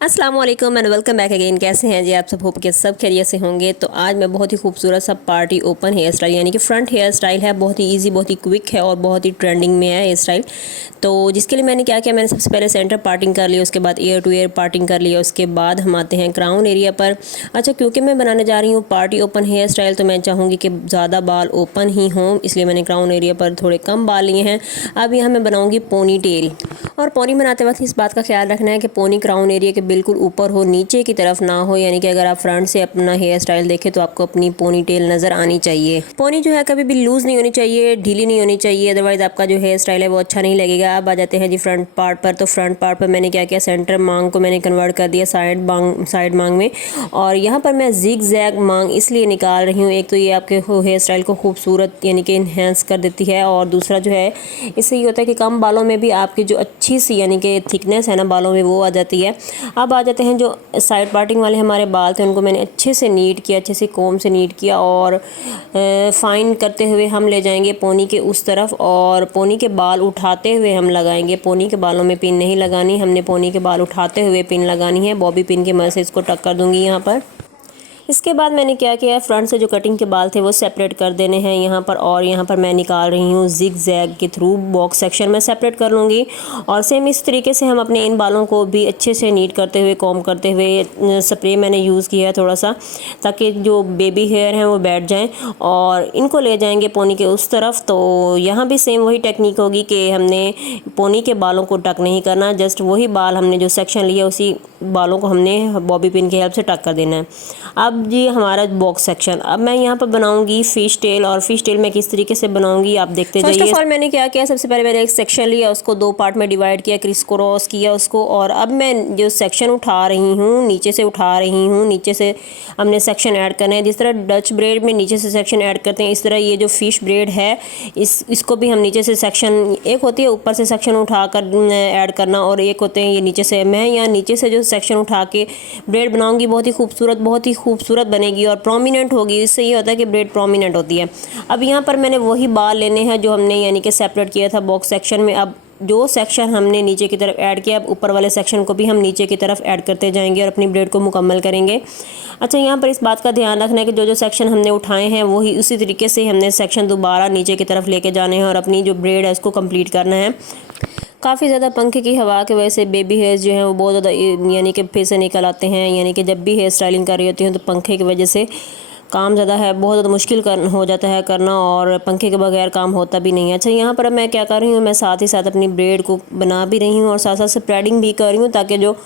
अस्सलाम वालेकुम and welcome back again. कैसे हैं जी आप सब? होप के सब खैरियत से होंगे। तो आज मैं बहुत ही खूबसूरत सा पार्टी ओपन हेयर स्टाइल यानी कि फ्रंट हेयर स्टाइल है। बहुत ही इजी, बहुत ही क्विक है और बहुत ही ट्रेंडिंग में है हेयर स्टाइल। तो जिसके लिए मैंने क्या किया, मैंने सबसे पहले सेंटर पार्टिंग कर लिया, उसके बाद ईयर टू ईयर पार्टिंग कर लिया, उसके बाद हम आते हैं क्राउन एरिया पर। अच्छा, क्योंकि मैं बनाने जा रही हूँ पार्टी ओपन हेयर स्टाइल तो मैं चाहूँगी कि ज़्यादा बाल ओपन ही हों, इसलिए मैंने क्राउन एरिया पर थोड़े कम बाल लिए हैं। अब यहाँ मैं बनाऊँगी पोनी टेल। और पोनी बनाते वक्त इस बात का ख्याल रखना है कि पोनी क्राउन एरिया के बिल्कुल ऊपर हो, नीचे की तरफ ना हो। यानी कि अगर आप फ्रंट से अपना हेयर स्टाइल देखें तो आपको अपनी पोनी टेल नज़र आनी चाहिए। पोनी जो है कभी भी लूज़ नहीं होनी चाहिए, ढीली नहीं होनी चाहिए, अदरवाइज़ आपका जो हेयर स्टाइल है वो अच्छा नहीं लगेगा। अब आ जाते हैं जी फ्रंट पार्ट पर। तो फ्रंट पार्ट पर मैंने क्या किया, सेंटर मांग को मैंने कन्वर्ट कर दिया साइड मांग में। और यहाँ पर मैं जिग जैग मांग इसलिए निकाल रही हूँ, एक तो ये आपके हेयर स्टाइल को खूबसूरत यानी कि इन्हेंस कर देती है, और दूसरा जो है इससे ये होता है कि कम बालों में भी आपकी जो अच्छी सी यानी कि थिकनेस है ना बालों में वो आ जाती है। अब आ जाते हैं जो साइड पार्टिंग वाले हमारे बाल थे, उनको मैंने अच्छे से नीट किया, अच्छे से कोम से नीट किया, और फाइन करते हुए हम ले जाएंगे पोनी के उस तरफ, और पोनी के बाल उठाते हुए हम लगाएंगे। पोनी के बालों में पिन नहीं लगानी, हमने पोनी के बाल उठाते हुए पिन लगानी है। बॉबी पिन की मदद से इसको टक कर दूंगी यहाँ पर। इसके बाद मैंने क्या किया, फ्रंट से जो कटिंग के बाल थे वो सेपरेट कर देने हैं यहाँ पर, और यहाँ पर मैं निकाल रही हूँ जिग जैग के थ्रू। बॉक्स सेक्शन में सेपरेट कर लूँगी, और सेम इस तरीके से हम अपने इन बालों को भी अच्छे से नीट करते हुए, कॉम करते हुए, स्प्रे मैंने यूज़ किया है थोड़ा सा ताकि जो बेबी हेयर हैं वो बैठ जाएँ, और इनको ले जाएंगे पोनी के उस तरफ। तो यहाँ भी सेम वही टेक्निक होगी कि हमने पोनी के बालों को टक नहीं करना, जस्ट वही बाल हमने जो सेक्शन लिया उसी बालों को हमने बॉबी पिन की हेल्प से टक कर देना है। अब जी हमारा बॉक्स सेक्शन, अब मैं यहाँ पर बनाऊंगी फिश टेल, और फिश टेल मैं किस तरीके से बनाऊंगी आप देखते जाइए। फर्स्ट ऑफ ऑल मैंने क्या किया, सबसे पहले मैंने एक सेक्शन लिया, उसको दो पार्ट में डिवाइड किया, क्रिस क्रॉस किया उसको, और अब मैं जो सेक्शन उठा रही हूँ नीचे से उठा रही हूँ, नीचे से हमने सेक्शन ऐड करना है। जिस तरह डच ब्रेड में नीचे से सेक्शन ऐड करते हैं, इस तरह ये जो फिश ब्रेड है इसको भी हम नीचे से सेक्शन, एक होती है ऊपर से सेक्शन उठा कर ऐड करना, और एक होते हैं ये नीचे से। मैं यहाँ नीचे से जो सेक्शन उठा के ब्रेड बनाऊंगी, बहुत ही खूबसूरत बनेगी और प्रोमिनेंट होगी। इससे ये होता है कि ब्रेड प्रोमिनेंट होती है। अब यहाँ पर मैंने वही बाल लेने हैं जो हमने यानी कि सेपरेट किया था बॉक्स सेक्शन में। अब जो सेक्शन हमने नीचे की तरफ ऐड किया, अब ऊपर वाले सेक्शन को भी हम नीचे की तरफ ऐड करते जाएंगे और अपनी ब्रेड को मुकम्मल करेंगे। अच्छा, यहाँ पर इस बात का ध्यान रखना है कि जो सेक्शन हमने उठाए हैं वही उसी तरीके से हमने सेक्शन दोबारा नीचे की तरफ लेके जाने हैं और अपनी जो ब्रेड है उसको कंप्लीट करना है। काफ़ी ज़्यादा पंखे की हवा की वजह से बेबी हेयर्स जो हैं वो बहुत ज़्यादा यानी कि फिर से निकल आते हैं। यानी कि जब भी हेयर स्टाइलिंग कर रही होती हैं तो पंखे की वजह से काम ज़्यादा है, बहुत ज़्यादा मुश्किल हो जाता है करना, और पंखे के बगैर काम होता भी नहीं है। अच्छा, यहाँ पर मैं क्या कर रही हूँ, मैं साथ ही साथ अपनी ब्रेड को बना भी रही हूँ और साथ साथ स्प्रेडिंग भी कर रही हूँ, ताकि जो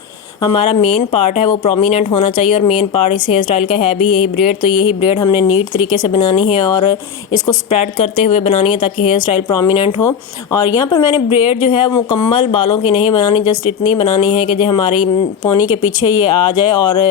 हमारा मेन पार्ट है वो प्रोमिनेंट होना चाहिए। और मेन पार्ट इस हेयर स्टाइल का है भी यही ब्रेड, तो यही ब्रेड हमने नीट तरीके से बनानी है और इसको स्प्रेड करते हुए बनानी है ताकि हेयर स्टाइल प्रोमिनेंट हो। और यहाँ पर मैंने ब्रेड जो है मुकम्मल बालों की नहीं बनानी, जस्ट इतनी बनानी है कि जो हमारी पोनी के पीछे ये आ जाए, और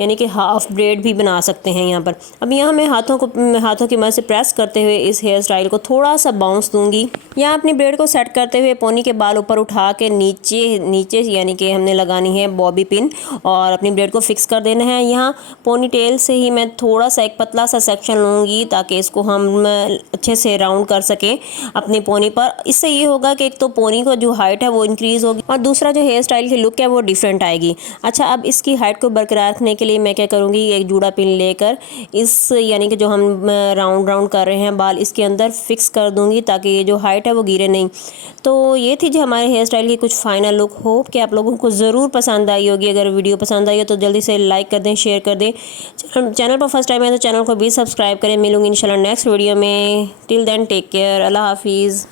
यानी कि हाफ ब्रेड भी बना सकते हैं यहाँ पर। अब यहाँ मैं हाथों की मदद से प्रेस करते हुए इस हेयर स्टाइल को थोड़ा सा बाउंस दूंगी। यहाँ अपनी ब्रेड को सेट करते हुए पोनी के बाल ऊपर उठा के नीचे यानी कि हमने लगानी है बॉबी पिन, और अपनी ब्रेड को फिक्स कर देना है। यहाँ पोनी टेल से ही मैं थोड़ा सा एक पतला सा सेक्शन लूँगी ताकि इसको हम अच्छे से राउंड कर सकें अपनी पोनी पर। इससे ये होगा कि एक तो पोनी को जो हाइट है वो इंक्रीज़ होगी, और दूसरा जो हेयर स्टाइल की लुक है वो डिफरेंट आएगी। अच्छा, अब इसकी हाइट को बरकरार रखने के लिए मैं क्या करूँगी, एक जूड़ा पिन लेकर इस यानी कि जो हम राउंड कर रहे हैं बाल, इसके अंदर फिक्स कर दूँगी ताकि ये जो हाइट है वो गिरे नहीं। तो ये थी जो हमारे हेयर स्टाइल की कुछ फाइनल लुक। हो कि आप लोगों को ज़रूर पसंद आई होगी। अगर वीडियो पसंद आई हो तो जल्दी से लाइक कर दें, शेयर कर दें। चैनल पर फर्स्ट टाइम है तो चैनल को भी सब्सक्राइब करें। मिलूंगी इंशाल्लाह नेक्स्ट वीडियो में। टिल देन टेक केयर, अल्लाह हाफिज़।